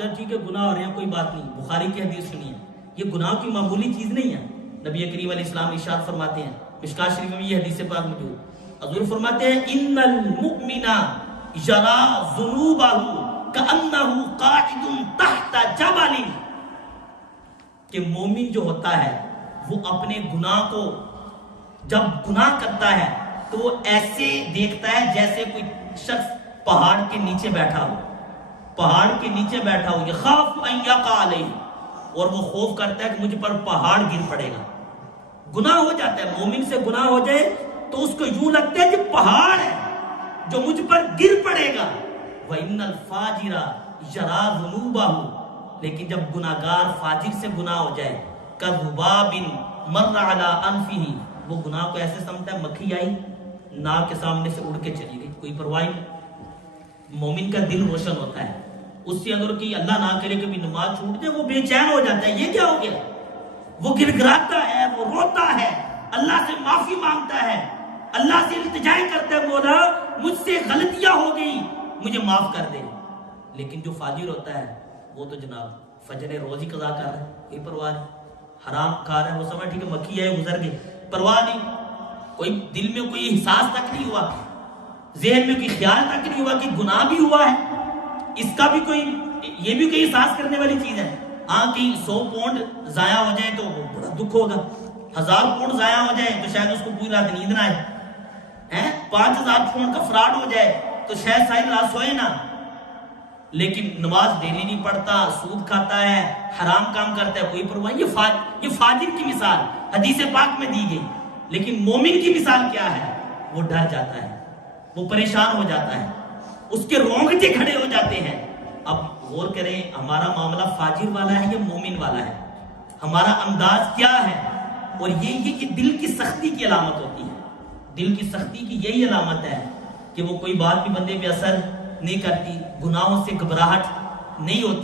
کہا ٹھیک ہے گناہ ہو رہے ہیں کوئی بات نہیں، بخاری کی حدیث سنیے، یہ گناہ کی معمولی چیز نہیں ہے۔ نبی کریم علیہ السلام ارشاد فرماتے ہیں، مشکوٰۃ شریف میں یہ حدیث پاک موجود، حضور فرماتے ہیں ان المؤمن یرا ذنوبہ کأنہ قاعد تحت جبل، کہ مومن جو ہوتا ہے وہ اپنے گناہ کو جب گناہ کرتا ہے تو وہ ایسے دیکھتا ہے جیسے کوئی شخص پہاڑ کے نیچے بیٹھا ہو، پہاڑ کے نیچے بیٹھا ہو، یخاف ان یقع علیہ، اور وہ خوف کرتا ہے کہ مجھ پر پہاڑ گر پڑے گا۔ گناہ ہو جاتا ہے، مومن سے گناہ ہو جائے تو اس کو یوں لگتا ہے کہ پہاڑ ہے جو مجھ پر گر پڑے گا۔ وَإِنَّ الْفَاجِرَ يَرَى ذُنُوبَهُ، لیکن جب گناہگار فاجر سے گناہ ہو جائے، كَذُبَابٍ مَرَّ عَلَىٰ أَنفِهِ، وہ گناہ کو ایسے سمجھتا ہے مکھی آئی ناک کے سامنے سے اڑ کے چلی گئی، کوئی پرواہ نہیں۔ مومن کا دل روشن ہوتا ہے، اس سے اگر کہ اللہ نہ کرے کبھی نماز چھوٹ جائے وہ بے چین ہو جاتا ہے، یہ کیا ہو گیا؟ وہ گڑگڑاتا ہے، وہ روتا ہے، اللہ سے معافی مانگتا ہے، اللہ سے التجائیں کرتا ہے، مولا مجھ سے غلطیاں ہو گئی مجھے معاف کر دے۔ لیکن جو فاجر ہوتا ہے وہ تو جناب فجر روز ہی قضا کر رہا ہے، کوئی پرواہ نہیں، حرام کھا رہا ہے، وہ سمجھ ٹھیک ہے مکھی ہے گزر گئی، پرواہ نہیں، کوئی دل میں کوئی احساس تک نہیں ہوا، ذہن میں کوئی خیال تک نہیں ہوا کہ گناہ بھی ہوا ہے، اس کا بھی کوئی، یہ بھی کوئی احساس کرنے والی چیز ہے۔ ہاں کہیں 100 پاؤنڈ ضائع ہو جائے تو بڑا دکھ ہوگا، 1000 پاؤنڈ ضائع ہو جائے تو شاید اس کو پوری رات نیند نہ آئے، 5000 پاؤنڈ کا فراڈ ہو جائے تو شاید ساری رات سوئے نہ، لیکن نماز ڈیلی نہیں پڑھتا، سود کھاتا ہے، حرام کام کرتا ہے، کوئی پرواہ نہیں۔ یہ فاجر کی مثال حدیث پاک میں دی گئی، لیکن مومن کی مثال کیا ہے؟ وہ ڈر جاتا ہے، وہ پریشان ہو جاتا ہے، اس کے رونگٹے کھڑے ہو جاتے ہیں۔ اب غور کریں ہمارا معاملہ فاجر والا ہے یا مومن والا ہے، ہمارا انداز کیا ہے؟ اور یہ کہ دل کی سختی کی علامت ہوتی ہے، دل کی سختی کی یہی علامت ہے کہ وہ کوئی بات بھی بندے پہ اثر نہیں کرتی، گناہوں سے گھبراہٹ نہیں ہوتی۔